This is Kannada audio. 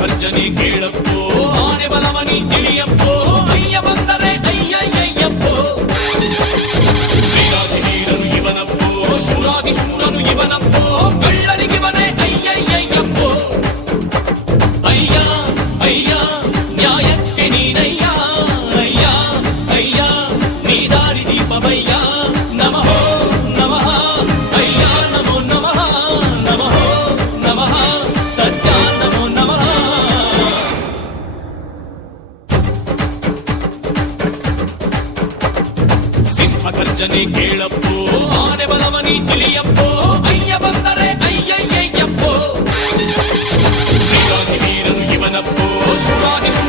ಗರ್ಜನೆ ಕೇಳಪ್ಪೋ, ಆನೆ ಬಲವನಿ ತಿಳಿಯಪ್ಪೋ, ಅಯ್ಯ ಬಂದರೆ ಅಯ್ಯಯ್ಯಯ್ಯಪ್ಪೋ. ವೀರಾದಿ ವೀರನು ಇವನಪ್ಪೋ, ಶೂರಾದಿ ಶೂರನು ಇವನಪ್ಪೋ, ಕಳ್ಳರಿಗಿವನೇ ಅಯ್ಯಯ್ಯಯ್ಯಪ್ಪೋ. ಅಯ್ಯ ಅಯ್ಯ ನ್ಯಾಯಕ್ಕೆ ನೀನಯ್ಯ, ಅಯ್ಯ ಅಯ್ಯ ನೀ ದಾರಿ ದೀಪವಯ್ಯ. ನಮಃ ನಮಃ ಅಯ್ಯ ನಮೋ ನಮಃ, ನಮಃ ನಮಃ ಸತ್ಯ ನಮೋ ನಮಃ. ಸಿಂಹ ಗರ್ಜನೆ ಕೇಳಪ್ಪೋ, ಆನೆ ಬಲವನಿ ತಿಳಿಯಪ್ಪೋ, ಅಯ್ಯ ಬಂದರೆ ಅಯ್ಯಯ್ಯ